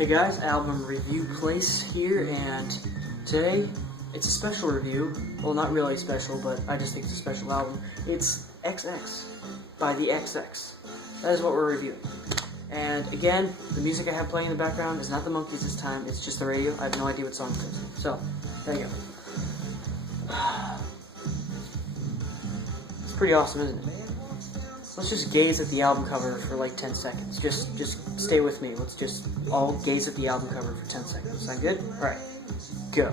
Hey guys, AlbumReviewPlace here, and today it's a special review. Well, not really special, but I just think it's a special album. It's XX by the XX. That is what we're reviewing. And again, the music I have playing in the background is not the Monkees this time, it's just the radio. I have no idea what song it is. So, there you go. It's pretty awesome, isn't it? Let's just gaze at the album cover for like 10 seconds. Just stay with me. Let's just all gaze at the album cover for 10 seconds. Sound good? Alright. Go.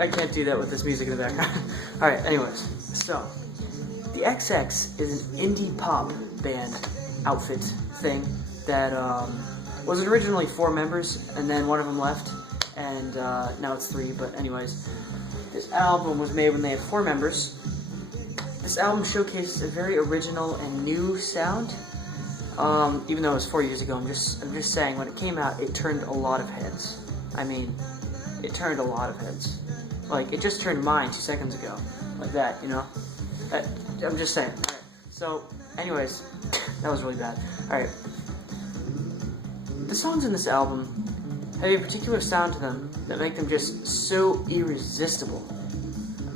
I can't do that with this music in the background. Alright, anyways. So, the XX is an indie pop band outfit thing that, was originally 4 members, and then one of them left, and now it's 3, but anyways, this album was made when they had 4 members. This album showcases a very original and new sound, even though it was 4 years ago. I'm just saying, when it came out, it turned a lot of heads. I mean, it turned a lot of heads. Like, it just turned mine 2 seconds ago, like that, you know? I'm just saying. Alright, so, anyways, that was really bad. Alright. The songs in this album have a particular sound to them that make them just so irresistible.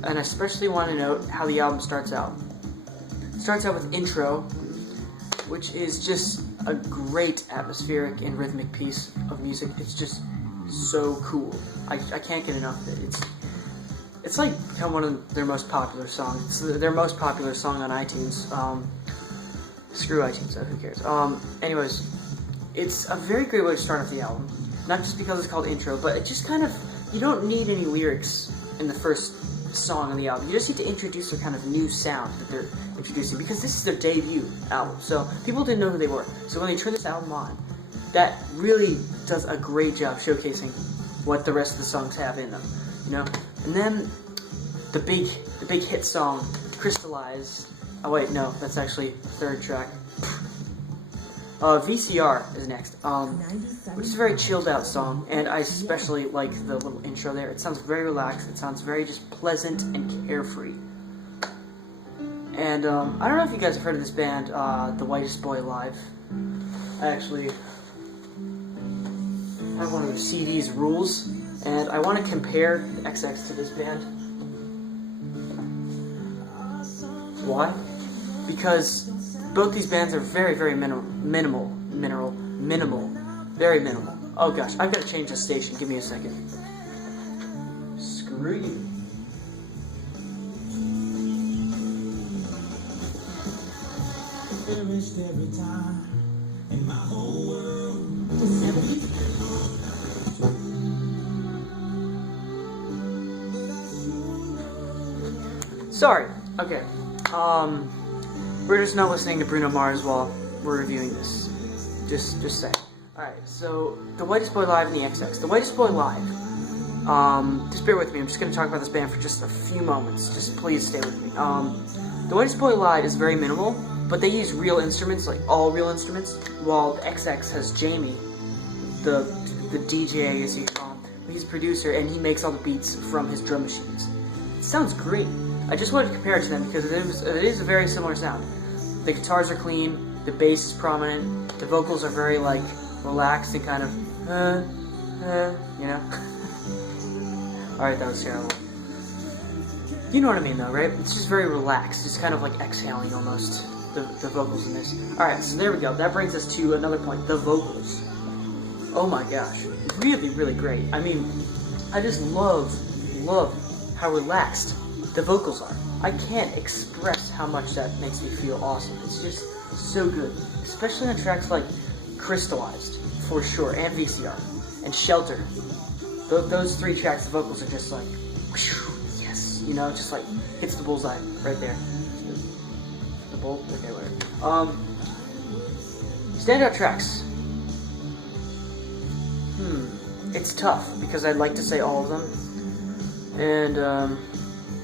And I especially want to note how the album starts out. It starts out with Intro, which is just a great atmospheric and rhythmic piece of music. It's just so cool. I can't get enough of it. It's like become one of their most popular songs. It's their most popular song on iTunes. Screw iTunes, who cares? Anyways, it's a very great way to start off the album. Not just because it's called Intro, but it just kind of, you don't need any lyrics in the first song on the album. You just need to introduce a kind of new sound that they're introducing, because this is their debut album, so people didn't know who they were. So when they turn this album on, that really does a great job showcasing what the rest of the songs have in them, you know? And then the big hit song, Crystallize. Oh wait, no, that's actually the third track. VCR is next, which is a very chilled out song, and I especially like the little intro there. It sounds very relaxed, it sounds very just pleasant and carefree. And I don't know if you guys have heard of this band, The Whitest Boy Alive. I actually have one of their CDs, Rules, and I want to compare the XX to this band. Why? Because both these bands are very, very minimal, very minimal. Oh gosh, I've got to change the station. Give me a second. Screw you. Every time in my whole world. Sorry. Okay. We're just not listening to Bruno Mars while we're reviewing this. Just saying. Alright, so The Whitest Boy Live and the XX. The Whitest Boy Live. Just bear with me. I'm just going to talk about this band for just a few moments. Just please stay with me. The Whitest Boy Live is very minimal, but they use real instruments, like all real instruments, while the XX has Jamie, the DJ, I guess you could call him. He's a producer, and he makes all the beats from his drum machines. It sounds great. I just wanted to compare it to them because it is a very similar sound. The guitars are clean, the bass is prominent, the vocals are very, like, relaxed and kind of, you know? Alright, that was terrible. You know what I mean, though, right? It's just very relaxed. It's kind of like exhaling, almost, the vocals in this. Alright, so there we go. That brings us to another point, the vocals. Oh my gosh. Really, really great. I mean, I just love how relaxed the vocals are. I can't express how much that makes me feel awesome. It's just so good. Especially on tracks like Crystallized, for sure, and VCR, and Shelter. Those 3 tracks, the vocals are just like, yes, you know, just like, hits the bullseye right there. The bull? Okay, whatever. Standout tracks. It's tough, because I'd like to say all of them. And,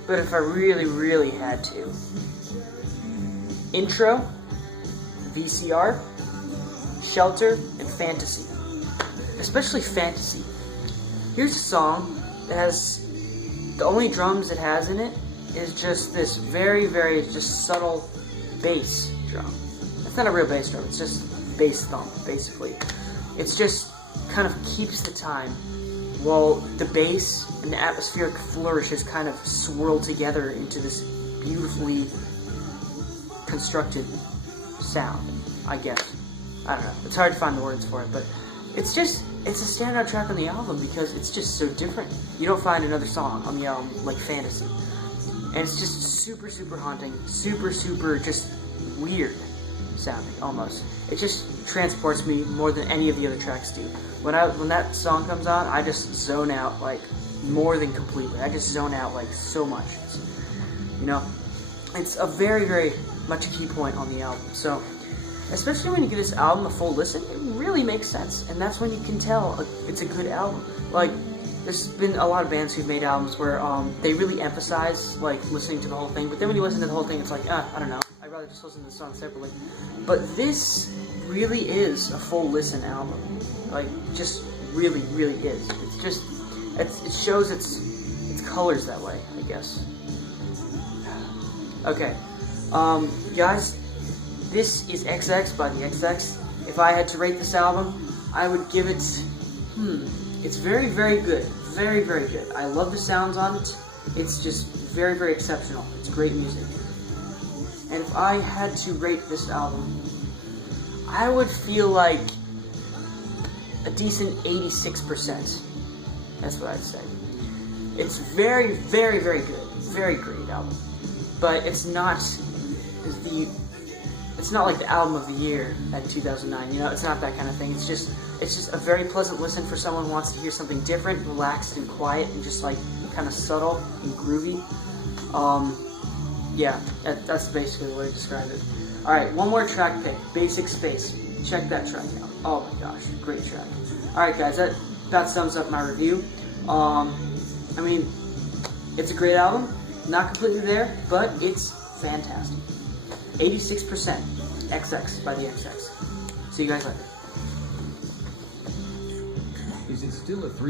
but if I really, really had to. Intro, VCR, Shelter, and Fantasy. Especially Fantasy. Here's a song that has The only drums it has in it is just this very, very just subtle bass drum. It's not a real bass drum, it's just bass thump, basically. It's just kind of keeps the time while the bass and the atmospheric flourishes kind of swirl together into this beautifully constructed sound, I guess. I don't know. It's hard to find the words for it, but it's a standout track on the album because it's just so different. You don't find another song on the album like Fantasy. And it's just super, super haunting, super, super just weird sounding, almost. It just transports me more than any of the other tracks do. When that song comes on, I just zone out, like, more than completely. I just zone out, like, so much. It's a very, very much a key point on the album. So, especially when you give this album a full listen, it really makes sense. And that's when you can tell it's a good album. Like, there's been a lot of bands who've made albums where they really emphasize, like, listening to the whole thing. But then when you listen to the whole thing, it's like, I don't know. I'd rather just listen to the song separately. But this really is a full listen album. Like, just really, really is. It's just, it shows its colors that way, I guess. Okay. Guys, this is XX by the XX. If I had to rate this album, I would give it, it's very, very good. Very, very good. I love the sounds on it. It's just very, very exceptional. It's great music. And if I had to rate this album, I would feel like a decent 86%. That's what I'd say. It's very, very, very good. Very great album. But it's not like the album of the year at 2009, it's not that kind of thing. It's just a very pleasant listen for someone who wants to hear something different, relaxed and quiet, and just like kind of subtle and groovy. Yeah, that's basically the way to describe it. Alright, one more track pick, Basic Space. Check that track out. Oh my gosh, great track. Alright guys, that about sums up my review. I mean, it's a great album. Not completely there, but it's fantastic. 86% XX by the XX. See you guys later. Is it still a 3?